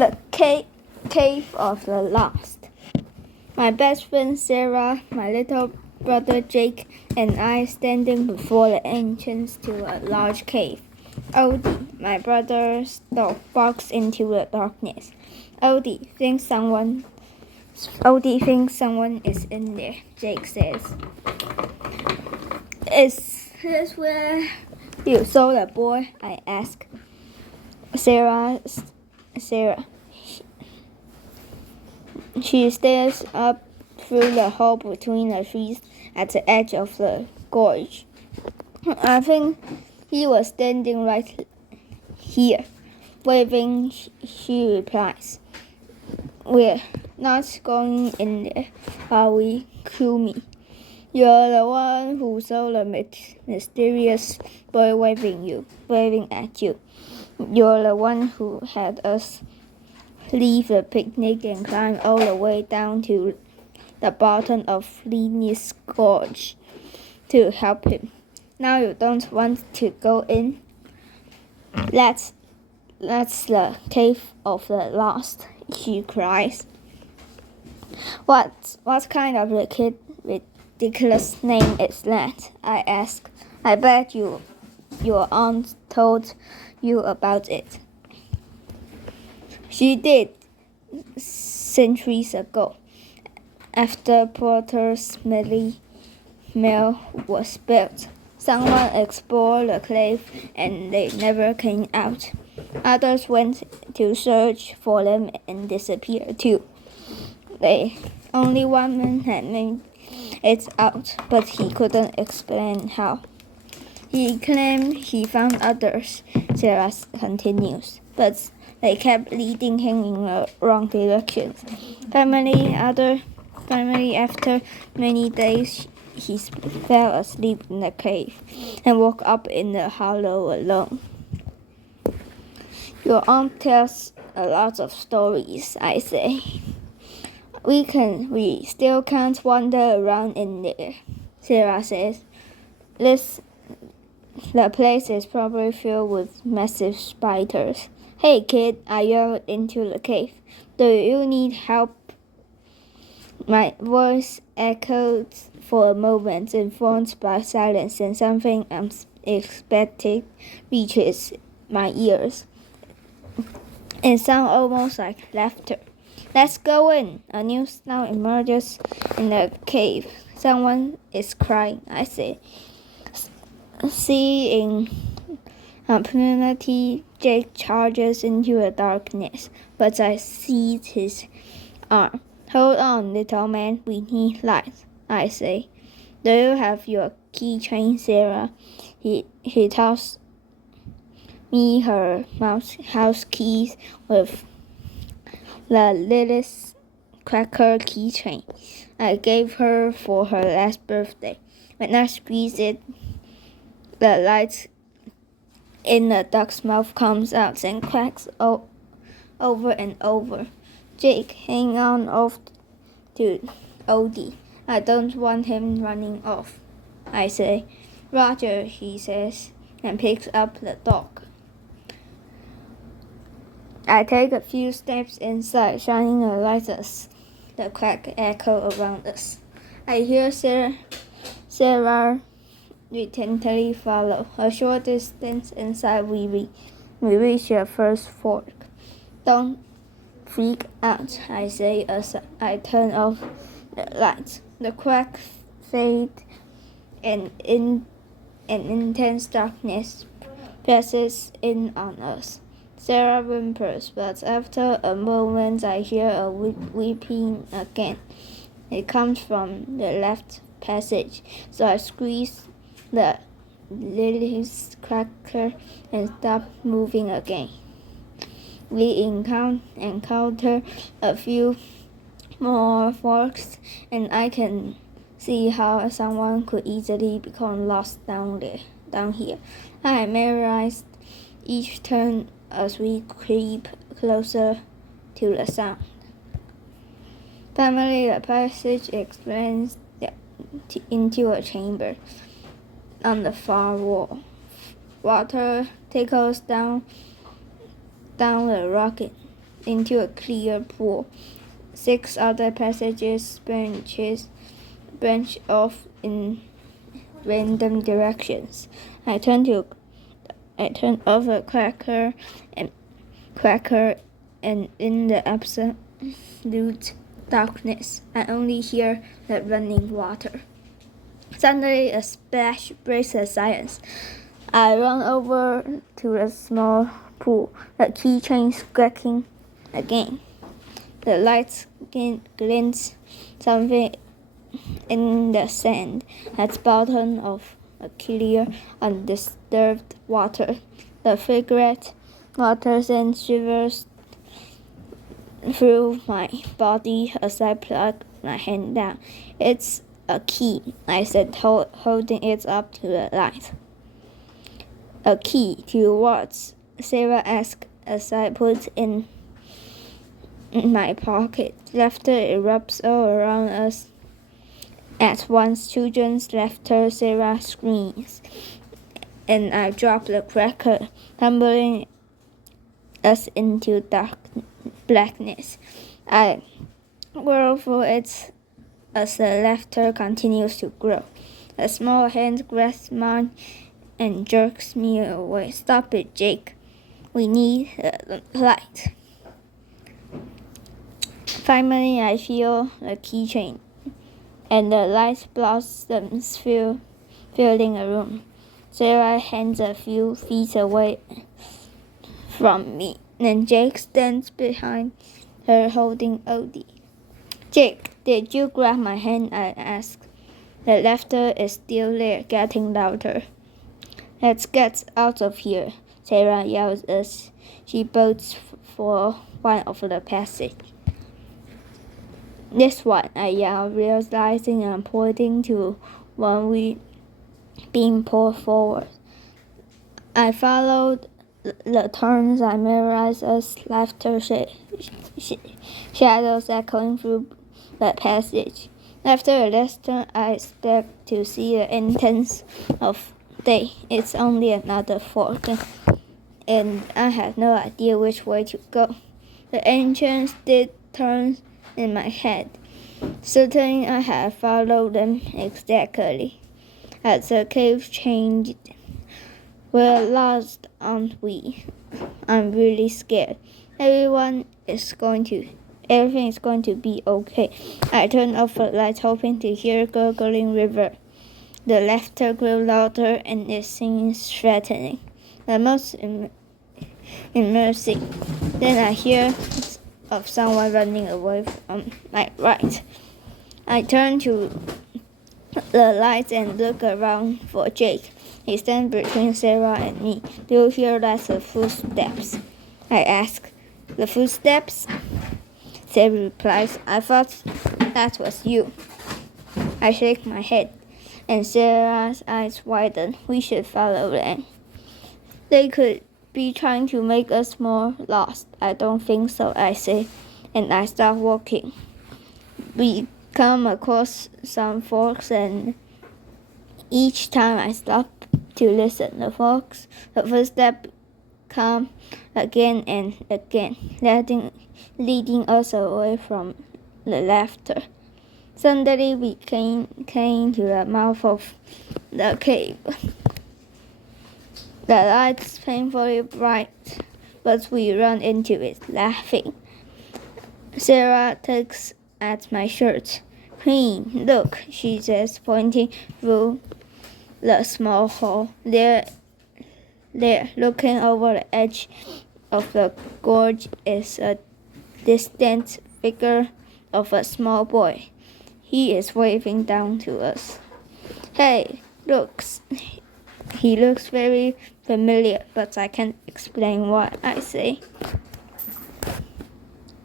The Cave of the Lost. My best friend Sarah, my little brother Jake, and I standing before the entrance to a large cave. Odie, my brother's dog, barks into the darkness. Odie thinks someone is in there, Jake says. Is this where you saw the boy? I ask. Sarah. She stares up through the hole between the trees at the edge of the gorge. I think he was standing right here, waving, she replies. We're not going in there, are we, Kumi? You're the one who saw the mysterious boy waving at you. You're the one who had us leave the picnic and climb all the way down to the bottom of Linus Gorge to help him. Now you don't want to go in? That's the Cave of the Lost, she cries. What kind of ridiculous name is that? I ask. I bet your aunt told you about it. She did, centuries ago, after Porter's mill was built. Someone explored the cave and they never came out. Others went to search for them and disappeared too. Only one man had made it out, but he couldn't explain how. He claimed he found others, Sarah continues, but they kept leading him in the wrong directions. Finally, after many days, he fell asleep in the cave and woke up in the hollow alone. Your aunt tells a lot of stories, I say. We still can't wander around in there, Sarah says. The place is probably filled with massive spiders. Hey kid, I yelled into the cave. Do you need help? My voice echoed for a moment, informed by silence, and something unexpected reaches my ears. It sounds almost like laughter. Let's go in. A new sound emerges in the cave. Someone is crying, I say. Seeing opportunity, Jake charges into the darkness, but I seize his arm. Hold on, little man, we need light, I say. Do you have your keychain, Sarah? He tosses me her house keys with the littlest cracker keychain I gave her for her last birthday. When I squeeze it, the light in the duck's mouth comes out and cracks over and over. Jake, hang on off to Odie. I don't want him running off, I say. Roger, he says, and picks up the dog. I take a few steps inside, shining a light as the crack echo around us. I hear Sarah reluctantly follow. A short distance inside, we reach the first fork. Don't freak out, I say as I turn off the lights. The crack fades, and in an intense darkness presses in on us. Sarah whimpers, but after a moment I hear a weeping again. It comes from the left passage, so I squeeze the littlest cracker and stop moving again. We encounter a few more forks, and I can see how someone could easily become lost down here. I memorized each turn as we creep closer to the sound. Finally, the passage extends into a chamber on the far wall. Water trickles down the rocky into a clear pool. 6 other passages branch off in random directions. I turned off a cracker, and in the absolute darkness, I only hear the running water. Suddenly, a splash breaks the silence. I run over to the small pool, the keychain squeaking again. The lights glints something in the sand at the bottom of a clear, undisturbed water. The fragrant water sends shivers through my body as I plug my hand down. It's a key, I said, holding it up to the light. A key to what? Sarah asked as I put it in my pocket. Laughter erupts all around us. At once, children's laughter, Sarah screams, and I drop the cracker, tumbling us into blackness. I whirl for it as the laughter continues to grow. A small hand grabs mine and jerks me away. Stop it, Jake. We need a light. Finally, I feel the keychain, and the light blossoms filling a room. Sarah hands a few feet away from me, and Jake stands behind her holding Odie. Jake, did you grab my hand? I asked. The laughter is still there, getting louder. Let's get out of here, Sarah yells as she bolts for one of the passages. This one, I yell, realizing I'm pointing to one being pulled forward. I followed the turns I memorized as laughter shadows echoing through the passage. After a lesson, I stepped to see the entrance of day. It's only another fork, and I had no idea which way to go. The entrance did turn in my head. Certainly I had followed them exactly. As the cave changed, we're lost, aren't we? I'm really scared. Everything is going to be okay. I turned off the light, hoping to hear gurgling river. The laughter grew louder, and it seemed threatening, the most immersive. Then I hear of someone running away from my right. I turn to the light and look around for Jake. He stands between Sarah and me. Do you hear that? The footsteps? I ask. The footsteps? Sarah replies. I thought that was you. I shake my head, and Sarah's eyes widen. We should follow them. They could be trying to make us more lost. I don't think so, I say, and I start walking. We come across some forks, and each time I stop to listen, the footsteps come again and again, leading us away from the laughter. Suddenly we came to the mouth of the cave. The light's painfully bright, but we run into it, laughing. Sarah tugs at my shirt. Queen, look, she says, pointing through the small hole. There, looking over the edge of the gorge is a distant figure of a small boy. He is waving down to us. Hey, looks. He looks very familiar, but I can't explain what I say.